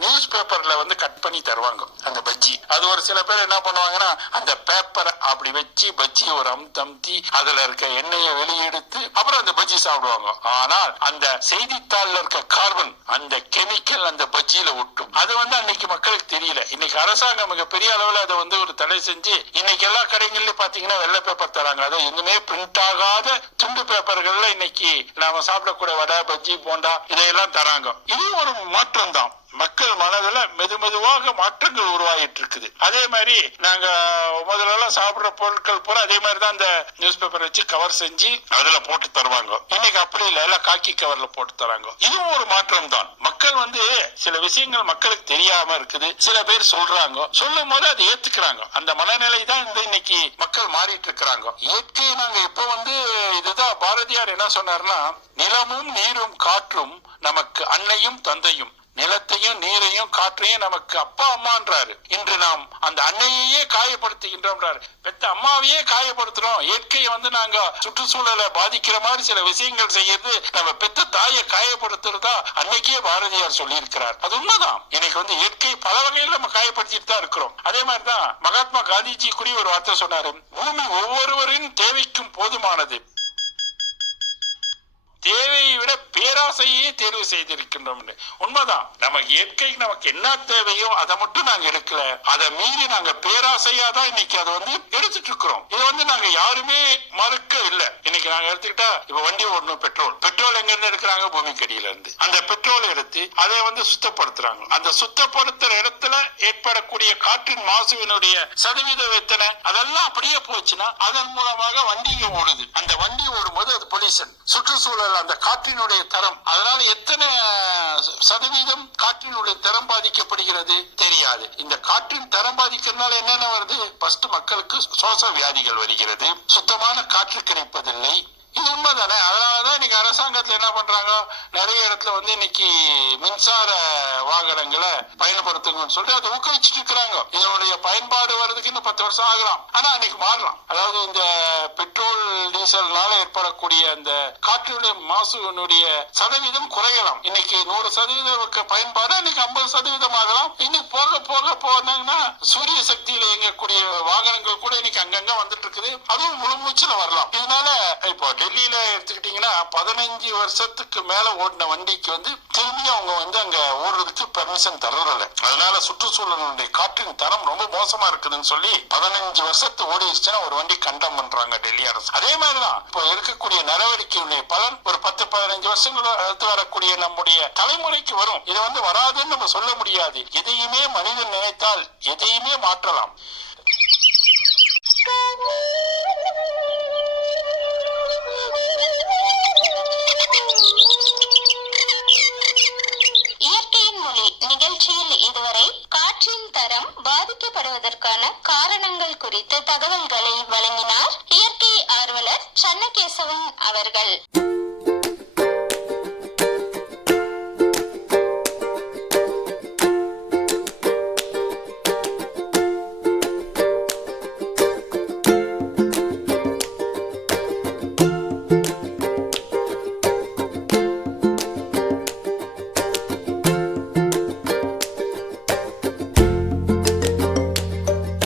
News பேப்பர்ல cut பண்ணி தருவாங்க அந்த பஜ்ஜி. அது ஒரு சில பேர் என்ன பண்ணுவாங்கன்னா அந்த பேப்பரை அப்படி வச்சு பஜ்ஜி ஒரு அமுத்தி அதுல இருக்க எண்ணெயை வெளியெடுத்து அப்புறம் அந்த பஜ்ஜி சாப்பிடுவாங்க. ஆனால் அந்த செய்தித்தாள்ல இருக்க கார்பன் அந்த கெமிக்கல் அந்த பஜ்ஜியில ஒட்டும். அது அன்னைக்கு மக்களுக்கு தெரியல. இன்னைக்கு அரசாங்கம் மிகப்பெரிய அளவுல அதை ஒரு தடை செஞ்சு இன்னைக்கு எல்லா கடைகள்லயும் பாத்தீங்கன்னா வெள்ளை பேப்பர் தராங்க. அதை எதுவுமே பிரிண்ட் ஆகாத துண்டு பேப்பர்கள்ல இன்னைக்கு நாம சாப்பிடக்கூடிய வடை பஜ்ஜி போண்டா இதையெல்லாம் தராங்க. இது ஒரு மாற்றம் தான். மக்கள் மனதில் மெதுவாக மாற்றங்கள் உருவாகிட்டு இருக்குது. அதே மாதிரி நாங்க முதல்ல சாப்பிடுற பொருட்கள் பூரா அதே மாதிரி தான் அந்த நியூஸ் பேப்பர் வச்சு கவர் செஞ்சு அதுல போட்டு தருவாங்க. இன்னைக்கு அப்படி இல்ல, எல்லாம் காக்கி கவர்ல போட்டு தராங்க. இதுவும் ஒரு மாற்றம் தான். மக்கள் சில விஷயங்கள் மக்களுக்கு தெரியாம இருக்குது. சில பேர் சொல்றாங்க, சொல்லும் போது அதை ஏத்துக்கிறாங்க. அந்த மனநிலை தான் இன்னைக்கு மக்கள் மாறிட்டு இருக்கிறாங்க. இயற்கையை நாங்க எப்ப இதுதான் பாரதியார் என்ன சொன்னார்னா, நிலமும் நீரும் காற்றும் நமக்கு அன்னையும் தந்தையும், நிலத்தையும் நீரையும் காற்றையும் நமக்கு அப்பா அம்மான்றாரு. இன்று நாம் அந்த அன்னையே காயப்படுத்துகின்றோம். பெத்த அம்மாவையே காயப்படுத்துறோம். இயற்கையை நாங்க சுற்றுச்சூழலை பாதிக்கிற மாதிரி சில விஷயங்கள் செய்யறது நம்ம பெத்த தாயை காயப்படுத்துறதா அன்னைக்கே பாரதியார் சொல்லி இருக்கிறார். அது உண்மைதான். இன்னைக்கு இயற்கை பல வகையில் நம்ம காயப்படுத்திட்டு தான் இருக்கிறோம். அதே மாதிரிதான் மகாத்மா காந்திஜி கூடிய ஒரு வார்த்தை சொன்னாரு, பூமி ஒவ்வொருவரின் தேவைக்கும் போதுமானது, தேவையை விட பேராசையே தேர்வு செய்திருக்கின்றோம். உண்மைதான். நமக்கு இயற்கை நமக்கு என்ன தேவையோ அதை மட்டும் நாங்க எடுக்கல. அதை மீறி நாங்க பேராசையா தான் இன்னைக்கு அதை எடுத்துட்டு இருக்கிறோம். இதை நாங்க யாருமே மறுக்க இல்லை. இன்னைக்கு நாங்க எடுத்துக்கிட்டா இப்ப வண்டி ஓடணும், பெட்ரோல் எங்க இருந்து எடுக்கிறாங்க? பூமிக்கடியில இருந்து. அந்த பெட்ரோல் எடுத்து அதை சுத்தப்படுத்துறாங்க. அந்த சுத்தப்படுத்துற இடத்துல ஏற்படக்கூடிய காற்றின் மாசுவினுடைய சதவீதம் எத்தனை? அதெல்லாம் அப்படியே போச்சுன்னா அதன் மூலமாக வண்டிங்க ஓடுது. அந்த வண்டி ஓடும்போது அது பொல்யூஷன், சுற்றுச்சூழல், அந்த காற்றினுடைய தரம். அதனால எத்தனை சதவீதம் காற்றினுடைய தரம் பாதிக்கப்படுகிறது தெரியாது. இந்த காற்றின் தரம் பாதிக்கிறதுனால என்னென்ன வருது? ஃபர்ஸ்ட் மக்களுக்கு சுவாச வியாதிகள் வருகிறது, சுத்தமான காற்று கிடைப்பதில்லை. இது உண்மைதானே? அதனாலதான் இன்னைக்கு அரசாங்கத்துல என்ன பண்றாங்க, நிறைய இடத்துல இன்னைக்கு மின்சார வாகனங்களை பயன்படுத்துங்கன்னு சொல்லிட்டு அதை ஊக்குவிச்சுட்டு இருக்கிறாங்க. இதனுடைய பயன்பாடு வர்றதுக்கு இன்னும் 10 வருஷம் ஆகலாம். ஆனா அன்னைக்கு மாறலாம். அதாவது இந்த பெட்ரோல் டீசல்னால ஏற்படக்கூடிய அந்த காற்றினுடைய மாசுனுடைய சதவீதம் குறையலாம். இன்னைக்கு 100% பயன்பாடு இன்னைக்கு 50% ஆகலாம். இன்னைக்கு போக போக போனாங்கன்னா சூரிய சக்தியில இயங்கக்கூடிய வாகனங்கள் கூட இன்னைக்கு அங்கங்க வந்துட்டு இருக்குது. அதுவும் முழு மூச்சுல வரலாம். இதனால இப்போ டெல்லியில எடுத்துக்கிட்டீங்கன்னா 15 வருஷத்துக்கு மேல ஓடின வண்டிக்கு திரும்பி அவங்க அங்க ஓடுறதுக்கு பெர்மிஷன் தர்றதில்லை. அதனால சுற்றுச்சூழலுடைய காற்றின் தரம் ரொம்ப மோசமா இருக்குதுன்னு சொல்லி 15 வருஷத்து ஓடிச்சுன்னா ஒரு வண்டி கண்டம் பண்றாங்க டெல்லி அரசு. அதே மாதிரிதான் இப்போ இருக்கக்கூடிய நடவடிக்கையுடைய பலன் ஒரு 10-15 வருஷங்கள் அடுத்து வரக்கூடிய நம்முடைய தலைமுறைக்கு வரும். இது வராதுன்னு நம்ம சொல்ல முடியாது. எதையுமே மனிதன் நினைத்தால் எதையுமே மாற்றலாம். இயற்கையின் மொழி நிகழ்ச்சியில் இதுவரை காற்றின் தரம் பாதிக்கப்படுவதற்கான காரணங்கள் குறித்து தகவல்களை வழங்கினார் இயற்கை ஆர்வலர் சன்னகேசவன் அவர்கள்.